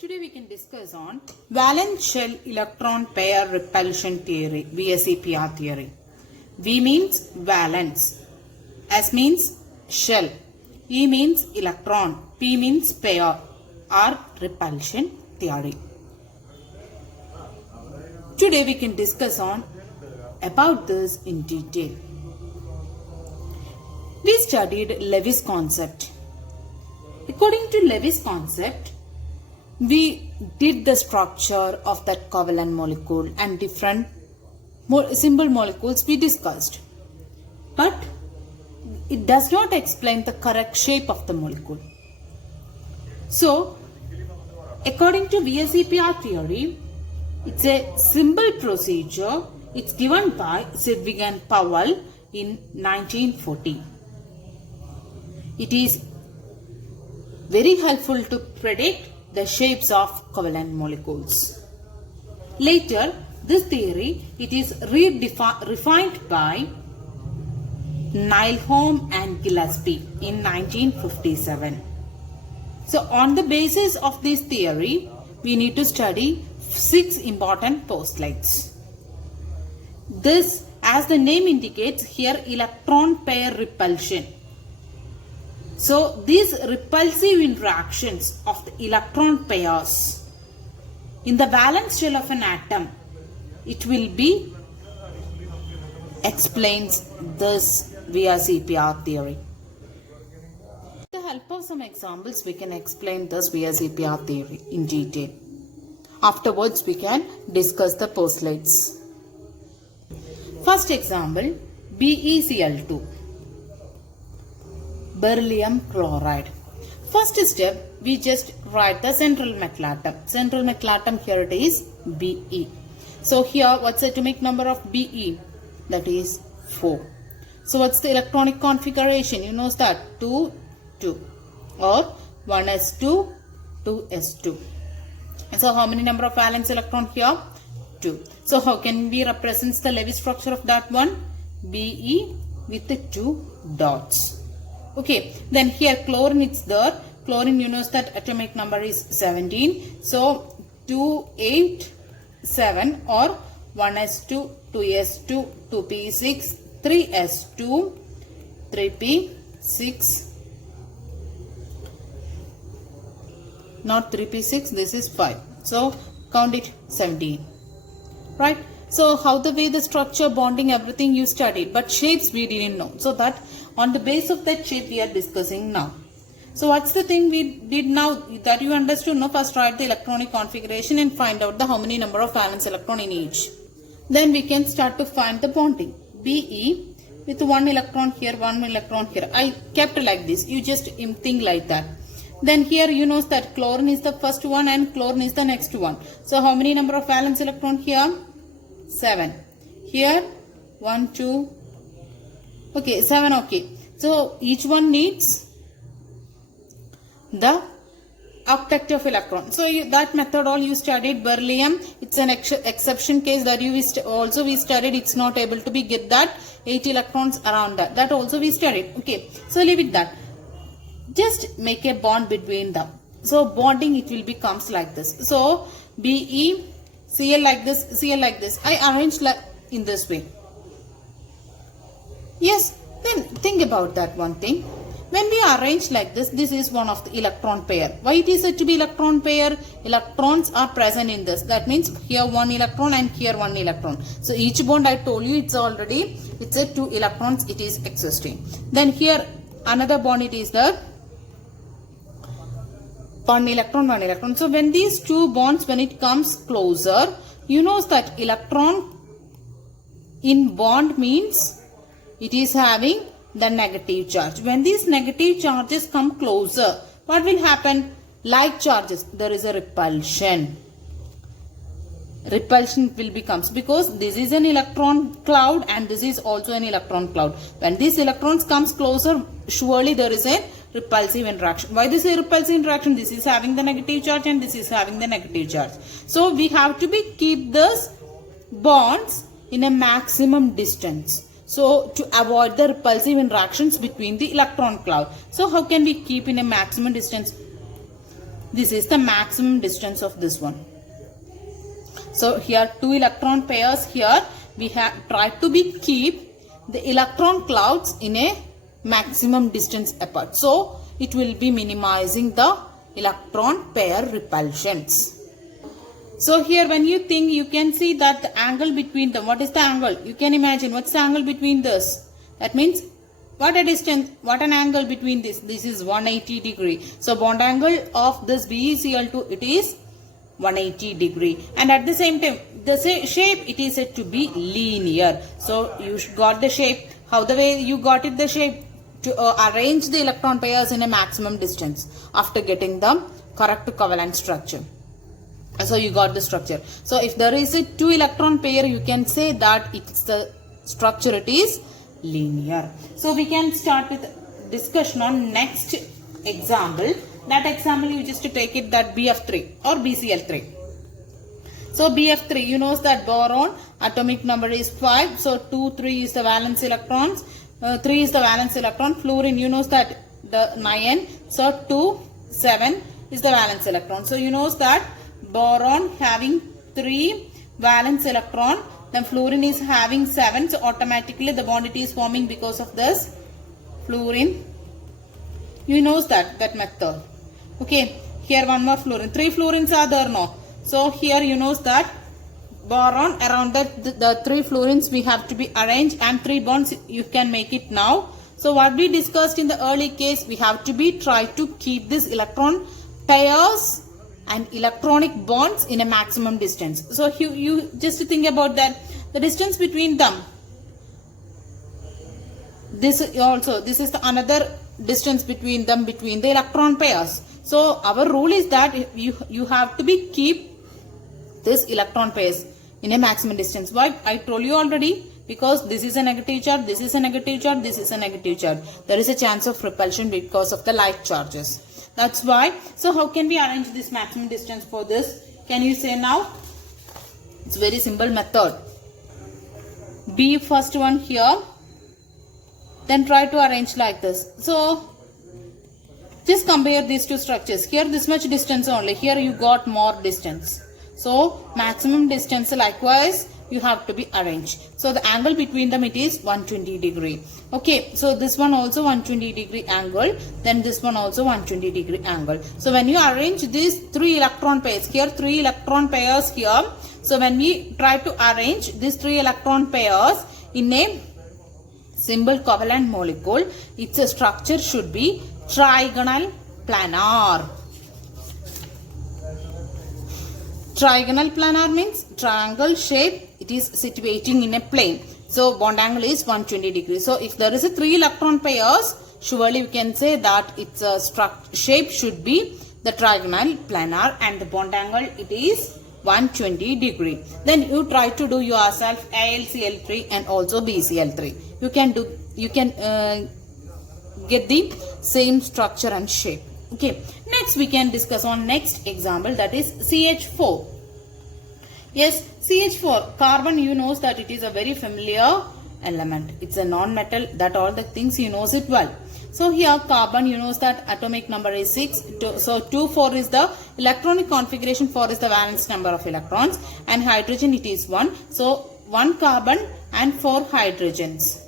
Today we can discuss on valence shell electron pair repulsion theory, VSEPR theory. V means valence, S means shell, E means electron, P means pair or repulsion theory. Today we can discuss on about this in detail. We studied Lewis concept. According to Lewis concept, we did the structure of that covalent molecule and different simple molecules we discussed. But it does not explain the correct shape of the molecule. So, according to VSEPR theory, it's a simple procedure. It's given by Sedgwick and Powell in 1940. It is very helpful to predict the shapes of covalent molecules. Later, this theory it is refined by Nyholm and Gillespie in 1957. So, on the basis of this theory, we need to study 6 important postulates. This, as the name indicates, here electron pair repulsion. So, these repulsive interactions of the electron pairs in the valence shell of an atom, it will be explains this VSEPR theory. With the help of some examples, we can explain this VSEPR theory in detail. Afterwards, we can discuss the postulates. First example, BeCl2. Beryllium chloride. First step, we just write the central metal atom. Central metal atom here it is Be. So here what's the atomic number of Be? That is 4. So what's the electronic configuration? You know that 2, 2 or 1s2, 2s2. So how many number of valence electron here? 2. So how can we represent the Lewis structure of that one? Be with the 2 dots. Okay, then here chlorine is there. Chlorine, you know that atomic number is 17. So 2, 8, 7 or 1s2, 2s2, 2p6, 3s2, 3p6. Not 3p6, this is 5. So count it 17. Right? So how the way the structure, bonding, everything you studied. But shapes we didn't know. So that on the base of that shape we are discussing now. So what's the thing we did now that you understood? No, first write the electronic configuration and find out the how many number of valence electron in each. Then we can start to find the bonding. Be with 1 electron here, 1 electron here. I kept like this. You just think like that. Then here you know that chlorine is the first one and chlorine is the next one. So how many number of valence electron here? 7. Here 1, 2. Okay, 7. Okay. So each one needs the octet of electron. So that method all you studied. Beryllium, it's an exception case that you also we studied. It's not able to be get that 8 electrons around that. That also we studied. Okay. So leave it that. Just make a bond between them. So bonding it will becomes like this. So Be, Cl like this, Cl like this. I arrange like in this way. Yes. Then think about that one thing. When we arrange like this, this is one of the electron pair. Why it is said to be electron pair? Electrons are present in this. That means here 1 electron and here 1 electron. So each bond I told you it's a 2 electrons it is existing. Then here another bond it is there. 1 electron, 1 electron. So when these two bonds, when it comes closer, you know that electron in bond means it is having the negative charge. When these negative charges come closer, what will happen? Like charges, there is a repulsion. Repulsion will becomes because this is an electron cloud and this is also an electron cloud. When these electrons comes closer, surely there is a repulsive interaction. Why this is a repulsive interaction? This is having the negative charge and this is having the negative charge. So we have to keep these bonds in a maximum distance. So to avoid the repulsive interactions between the electron cloud. So how can we keep in a maximum distance? This is the maximum distance of this one. So here 2 electron pairs, here we have tried to keep the electron clouds in a maximum distance apart. So it will be minimizing the electron pair repulsions. So here when you think, you can see that the angle between them, what is the angle? You can imagine what's the angle between this. That means what a distance, what an angle between this. This is 180 degree. So bond angle of this BeCl2, it is 180 degree. And at the same time, the shape, it is said to be linear. So you got the shape. How the way you got it, the shape? To arrange the electron pairs in a maximum distance after getting the correct covalent structure. So you got the structure. So if there is a 2 electron pair, you can say that it's the structure, it is linear. So we can start with discussion on next example. That example you just take it, that BF3 or BCl3. So BF3, you know that boron atomic number is 5. So 2, 3 is the valence electrons. 3 is the valence electron. Fluorine, you know that the 9. So 2, 7 is the valence electron. So you know that boron having 3 valence electron, then fluorine is having 7. So automatically the bond it is forming because of this fluorine. You know that method. Okay, here one more fluorine. 3 fluorines are there now. So here you know that boron around the 3 fluorines we have to be arranged, and 3 bonds you can make it now. So what we discussed in the early case, we have to be try to keep this electron pairs and electronic bonds in a maximum distance. So you just think about that, the distance between them. This is the another distance between them, between the electron pairs. So our rule is that you have to be keep this electron pairs in a maximum distance. Why? I told you already, because this is a negative charge, this is a negative charge, this is a negative charge. There is a chance of repulsion because of the like charges. That's why. So how can we arrange this maximum distance for this? Can you say now? It's very simple method. B first one here. Then try to arrange like this. So just compare these two structures. Here this much distance only. Here you got more distance. So maximum distance likewise you have to be arranged. So the angle between them, it is 120 degree. Okay, so this one also 120 degree angle, then this one also 120 degree angle. So when you arrange these 3 electron pairs, here 3 electron pairs here. So when we try to arrange these 3 electron pairs in a simple covalent molecule, its structure should be trigonal planar. Trigonal planar means triangle shape, it is situating in a plane. So bond angle is 120 degrees. So if there is a 3 electron pairs, surely we can say that its shape should be the trigonal planar, and the bond angle it is 120 degree. Then you try to do yourself AlCl3 and also BCl3. You can get the same structure and shape. Okay, next we can discuss on next example, that is CH4. Yes, CH4, carbon, you know that it is a very familiar element. It's a non-metal, that all the things you knows it well. So here carbon, you know that atomic number is 6. So 2, 4 is the electronic configuration, 4 is the valence number of electrons, and hydrogen it is 1. So 1 carbon and 4 hydrogens.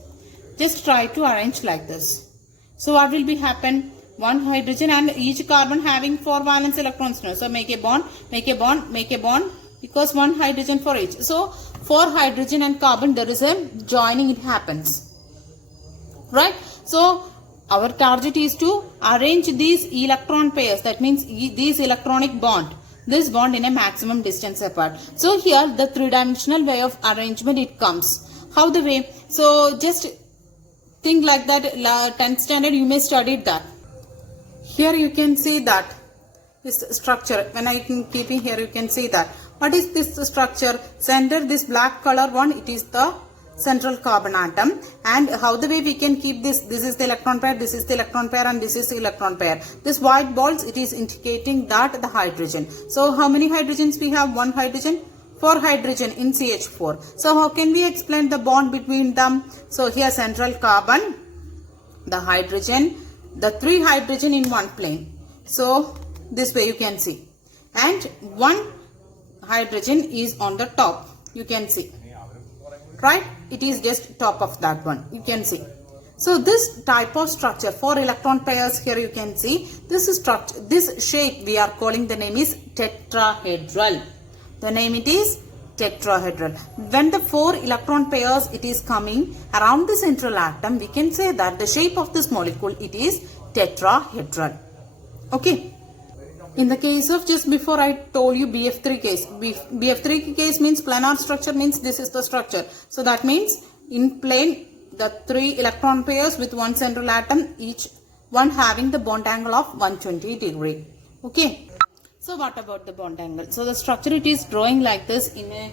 Just try to arrange like this. So what will be happen? 1 hydrogen and each carbon having 4 valence electrons. So make a bond, make a bond, make a bond, because 1 hydrogen for each. So 4 hydrogen and carbon, there is a joining, it happens. Right? So our target is to arrange these electron pairs, that means these electronic bond, this bond in a maximum distance apart. So here the 3-dimensional way of arrangement it comes. How the way? So just think like that, 10th standard you may study that. Here you can see that this structure, when I am keeping here you can see that. What is this structure? Center, this black color one, it is the central carbon atom. And how the way we can keep this? This is the electron pair, this is the electron pair, and this is the electron pair. This white balls, it is indicating that the hydrogen. So how many hydrogens we have? 1 hydrogen, 4 hydrogen in CH4. So how can we explain the bond between them? So here central carbon, the hydrogen, the 3 hydrogen in one plane. So this way you can see. And one hydrogen is on the top. You can see. Right? It is just top of that one. You can see. So this type of structure, 4 electron pairs here you can see. This is structure, this shape we are calling, the name is tetrahedral. The name it is tetrahedral. When the 4 electron pairs it is coming around the central atom, we can say that the shape of this molecule it is tetrahedral. Okay. In the case of just before I told you BF3 case. BF3 case means planar structure, means this is the structure. So that means in plane the 3 electron pairs with one central atom, each one having the bond angle of 120 degree. Okay. So what about the bond angle? So the structure it is drawing like this in a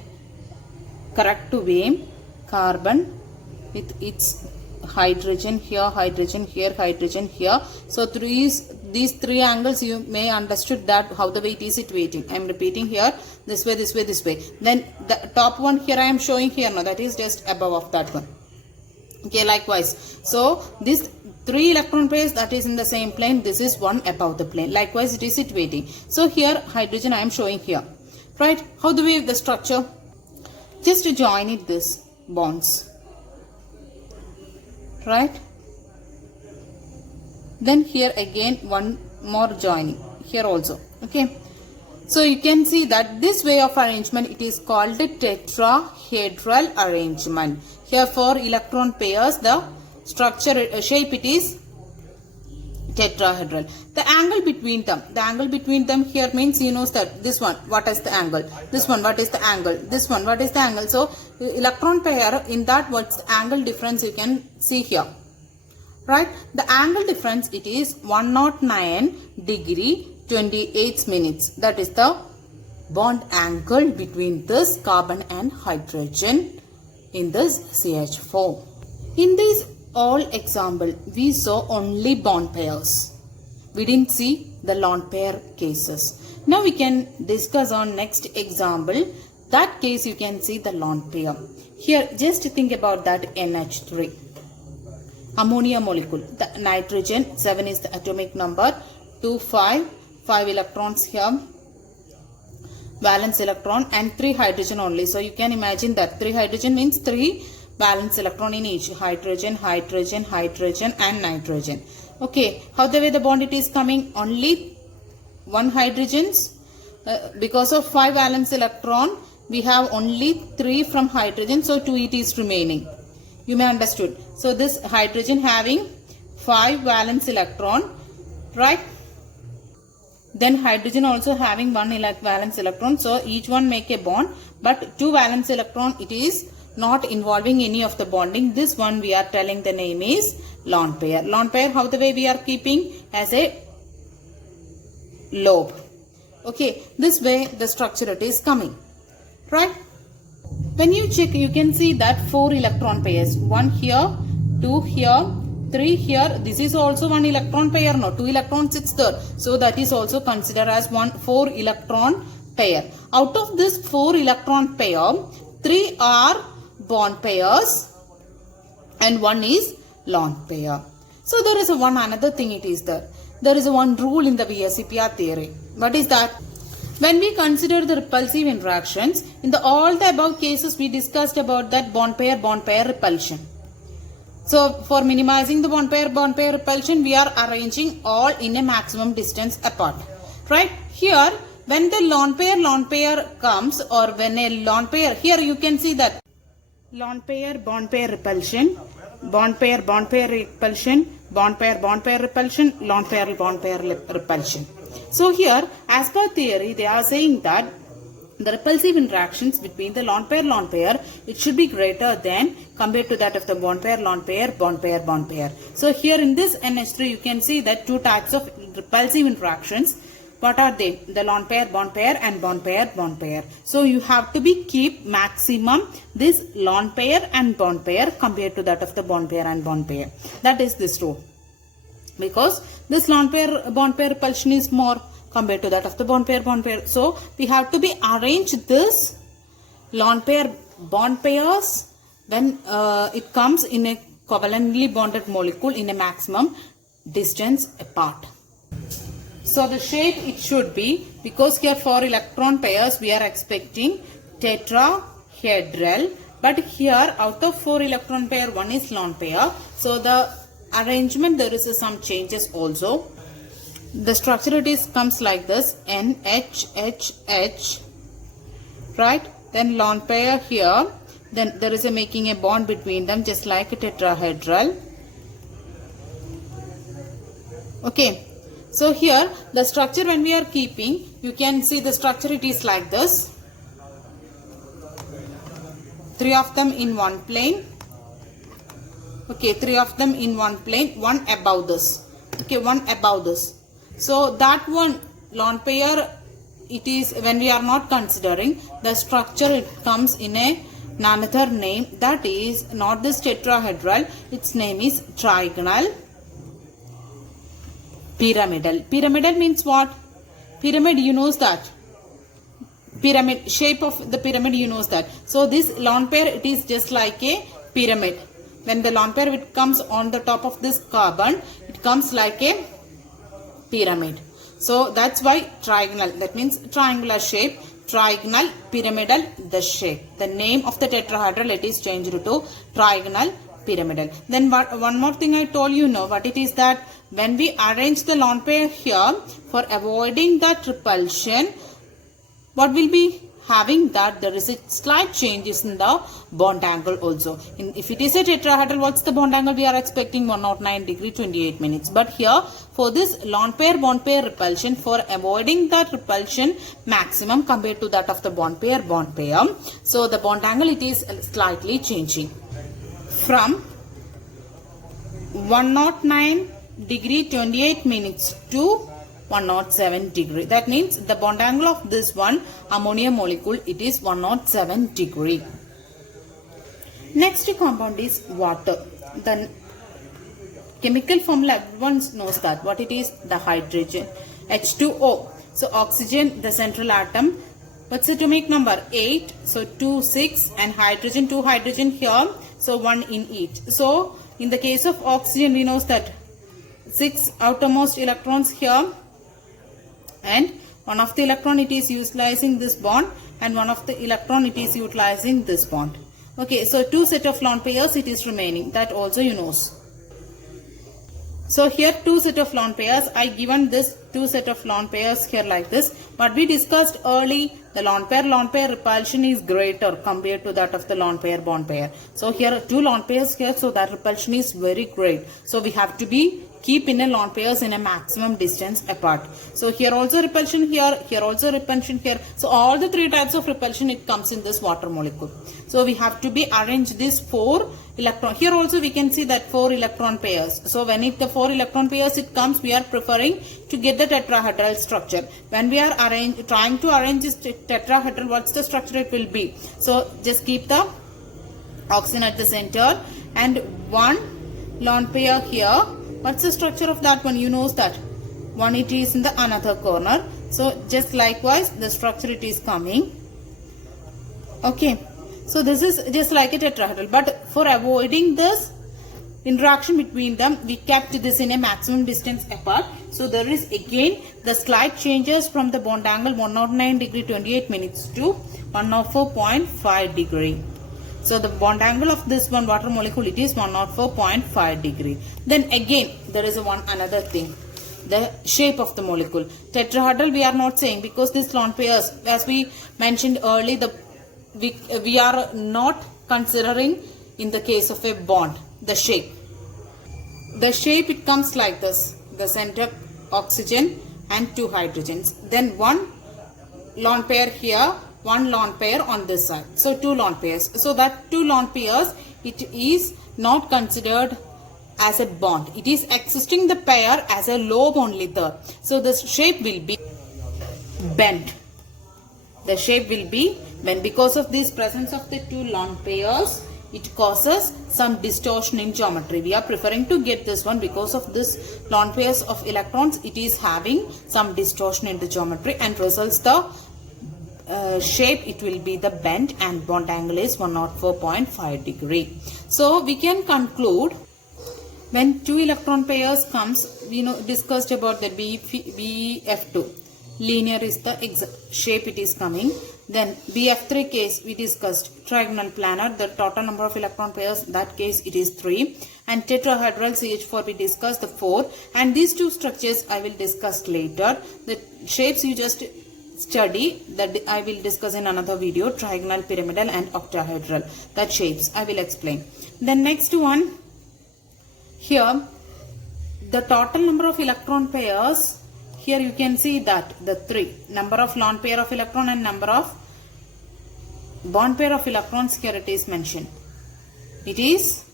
correct way. Carbon with its hydrogen here, hydrogen here, hydrogen here. So these 3 angles you may understood that how the way it is situating. I am repeating here, this way, this way, this way. Then the top one here I am showing here now, that is just above of that one. Okay, likewise. So this 3 electron pairs that is in the same plane, this is one above the plane. Likewise it is situating. So here hydrogen I am showing here. Right? How the way the structure? Just to join it this bonds. Right? Then here again one more joining. Here also. Okay. So you can see that this way of arrangement it is called the tetrahedral arrangement. Here 4 electron pairs, the structure shape it is tetrahedral. The angle between them here means you know that this one what is the angle, this one what is the angle, this one what is the angle. So electron pair in that what's the angle difference you can see here. Right? The angle difference it is 109 degree 28 minutes. That is the bond angle between this carbon and hydrogen in this CH4. In this all example, we saw only bond pairs. We didn't see the lone pair cases. Now we can discuss on next example. That case you can see the lone pair. Here just think about that NH3. Ammonia molecule. The nitrogen 7 is the atomic number. 2, 5 electrons here. Valence electron and 3 hydrogen only. So you can imagine that 3 hydrogen means 3 valence electron in each. Hydrogen, hydrogen, hydrogen and nitrogen. Okay. How the way the bond it is coming? Only 1 hydrogens. Because of 5 valence electron, we have only 3 from hydrogen. So 2 it is remaining. You may understood. So this hydrogen having 5 valence electron. Right? Then hydrogen also having 1 valence electron. So each one make a bond. But 2 valence electron it is not involving any of the bonding. This one we are telling the name is lone pair. Lone pair how the way we are keeping as a lobe. Okay. This way the structure it is coming. Right. When you check you can see that 4 electron pairs. 1 here, 2 here, 3 here. This is also 1 electron pair. No, 2 electrons sits there. So that is also considered as 4 electron pair. Out of this 4 electron pair, 3 are bond pairs and 1 is lone pair. So there is another thing it is there. There is one rule in the VSEPR theory. What is that? When we consider the repulsive interactions, in all the above cases we discussed about that bond pair repulsion. So for minimizing the bond pair repulsion, we are arranging all in a maximum distance apart. Right? Here, when the lone pair comes, or when a lone pair, here you can see that lone pair repulsion, bond pair repulsion, bond pair repulsion, lone pair repulsion. So here, as per theory, they are saying that the repulsive interactions between the lone pair, it should be greater than compared to that of the bond pair. So here in this NH3, you can see that 2 types of repulsive interactions. What are they? The lone pair and bond pair. So you have to keep maximum this lone pair and bond pair compared to that of the bond pair. That is this rule. Because this lone pair bond pair repulsion is more compared to that of the bond pair. So we have to arrange this lone pair bond pairs when it comes in a covalently bonded molecule in a maximum distance apart. So the shape it should be, because here 4 electron pairs we are expecting tetrahedral, but here out of 4 electron pair 1 is lone pair. So the arrangement there is some changes also. The structure it is comes like this, NHHH, right? Then lone pair here, then there is a making a bond between them just like a tetrahedral. Okay, so here the structure when we are keeping, you can see the structure it is like this. 3 of them in one plane. Okay, 3 of them in one plane, one above this. Okay, one above this. So that one lone pair, it is when we are not considering the structure, it comes in another name, that is not this tetrahedral, its name is trigonal pyramidal. Pyramidal means what? Pyramid, you know that. Pyramid, shape of the pyramid, you know that. So this lone pair, it is just like a pyramid. When the lone pair it comes on the top of this carbon, it comes like a pyramid. So that's why trigonal, that means triangular shape. Trigonal pyramidal, the shape. The name of the tetrahedral, it is changed to trigonal pyramidal. Then one more thing I told you know what it is, that when we arrange the lone pair here, for avoiding that repulsion, what will be having, that there is a slight changes in the bond angle also. If it is a tetrahedral, what's the bond angle we are expecting? 109 degree 28 minutes. But here for this lone pair bond pair repulsion, for avoiding that repulsion maximum compared to that of the bond pair, so the bond angle it is slightly changing from 109 degree 28 minutes to 107 degree. That means the bond angle of this one ammonia molecule, it is 107 degree. Next compound is water. The chemical formula everyone knows that. What it is? The hydrogen, H2O. So oxygen, the central atom. What's the atomic number? 8. So 2, 6, and hydrogen, 2 hydrogen here. So 1 in each. So in the case of oxygen, we know that 6 outermost electrons here, and one of the electron it is utilizing this bond, and one of the electron it is utilizing this bond. Okay, so 2 set of lone pairs it is remaining, that also you know. So here 2 set of lone pairs, I given this 2 set of lone pairs here like this. But we discussed early, the lone pair repulsion is greater compared to that of the lone pair bond pair. So here 2 lone pairs here, so that repulsion is very great. So we have to keep in a lone pairs in a maximum distance apart. So here also repulsion here also repulsion here. So all the 3 types of repulsion it comes in this water molecule. So we have to arrange this 4 electron. Here also we can see that 4 electron pairs. So when the 4 electron pairs it comes, we are preferring to get the tetrahedral structure. When we are trying to arrange this tetrahedral, what's the structure it will be? So just keep the oxygen at the center and 1 lone pair here. What's the structure of that one? You know that. One it is in the another corner. So just likewise the structure it is coming. Okay. So this is just like a tetrahedral. But for avoiding this interaction between them, we kept this in a maximum distance apart. So there is again the slight changes from the bond angle 109 degree 28 minutes to 104.5 degree. So the bond angle of this one water molecule it is 104.5 degree. Then again there is another thing, the shape of the molecule. Tetrahedral we are not saying, because this lone pairs, as we mentioned earlier, we are not considering in the case of a bond the shape. The shape it comes like this, the center oxygen and 2 hydrogens, then 1 lone pair here, 1 lone pair on this side. So 2 lone pairs. So that 2 lone pairs it is not considered as a bond. It is existing the pair as a lobe only there. So the shape will be bent. The shape will be bent because of this presence of the 2 lone pairs. It causes some distortion in geometry. We are preferring to get this one because of this lone pairs of electrons. It is having some distortion in the geometry and results the shape it will be the bent, and bond angle is 104.5 degree. So we can conclude when 2 electron pairs comes, we discussed about the BF2. Linear is the shape it is coming. Then BF3 case we discussed trigonal planar, the total number of electron pairs, that case it is 3. And tetrahedral CH4 we discussed the 4. And these two structures I will discuss later. The shapes you just study that I will discuss in another video, trigonal, pyramidal and octahedral. That shapes I will explain. The next one here, the total number of electron pairs. Here you can see that the 3 number of lone pair of electron and number of bond pair of electrons, here it is mentioned. It is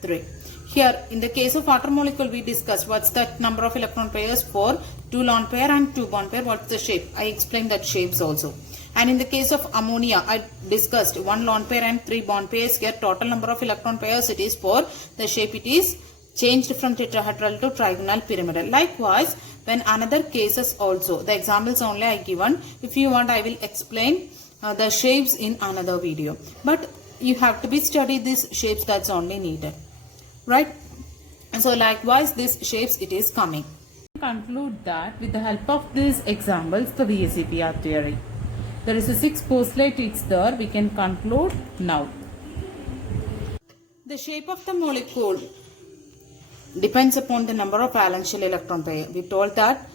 3. Here in the case of water molecule we discussed what's the number of electron pairs, 4, 2 lone pair and 2 bond pair. What's the shape? I explained that shapes also. And in the case of ammonia I discussed 1 lone pair and 3 bond pairs. Here total number of electron pairs it is 4. The shape it is changed from tetrahedral to trigonal, pyramidal. Likewise, when another cases also, the examples only I given. If you want I will explain the shapes in another video. But you have to be study these shapes, that's only needed. Right? And so likewise these shapes it is coming. Conclude that with the help of these examples the VSEPR theory. There is a 6 postulate it's there. We can conclude now. The shape of the molecule depends upon the number of valence shell electron pair. We told that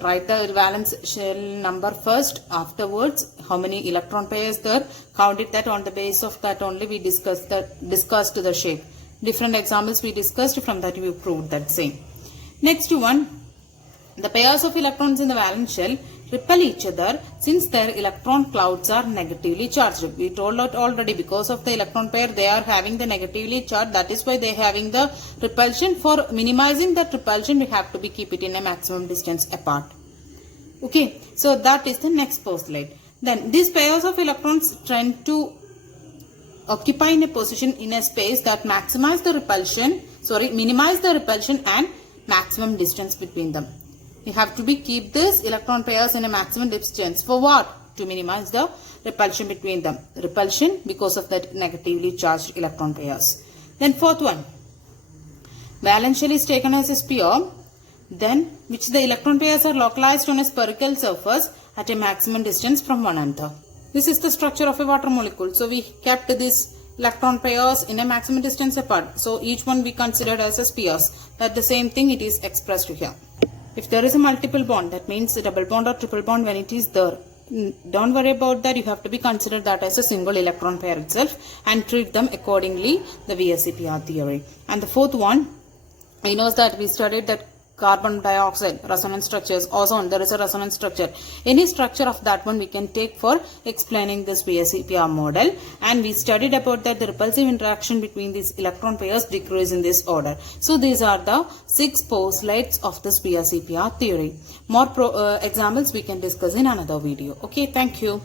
write the valence shell number first, afterwards how many electron pairs there, count it, that on the basis of that only we discussed the shape. Different examples we discussed, from that we proved that same. Next one, the pairs of electrons in the valence shell repel each other since their electron clouds are negatively charged. We told that already, because of the electron pair they are having the negatively charged, that is why they are having the repulsion. For minimizing that repulsion we have to be keep it in a maximum distance apart. Okay, so that is the next postulate. Then these pairs of electrons tend to occupy in a position in a space that minimize the repulsion and maximum distance between them. You have to be keep these electron pairs in a maximum distance. For what? To minimize the repulsion between them. Repulsion because of that negatively charged electron pairs. Then fourth one, valence shell is taken as a sphere, then which the electron pairs are localized on a spherical surface at a maximum distance from one another. This is the structure of a water molecule. So we kept these electron pairs in a maximum distance apart. So each one we considered as a spheres. That the same thing it is expressed here. If there is a multiple bond, that means a double bond or triple bond when it is there, don't worry about that. You have to be considered that as a single electron pair itself and treat them accordingly, the VSEPR theory. And the fourth one, we know that we studied that carbon dioxide resonance structures, ozone there is a resonance structure. Any structure of that one we can take for explaining this VSEPR model, and we studied about that the repulsive interaction between these electron pairs decrease in this order. So these are the 6 postulates of this VSEPR theory. More examples we can discuss in another video. Okay, thank you.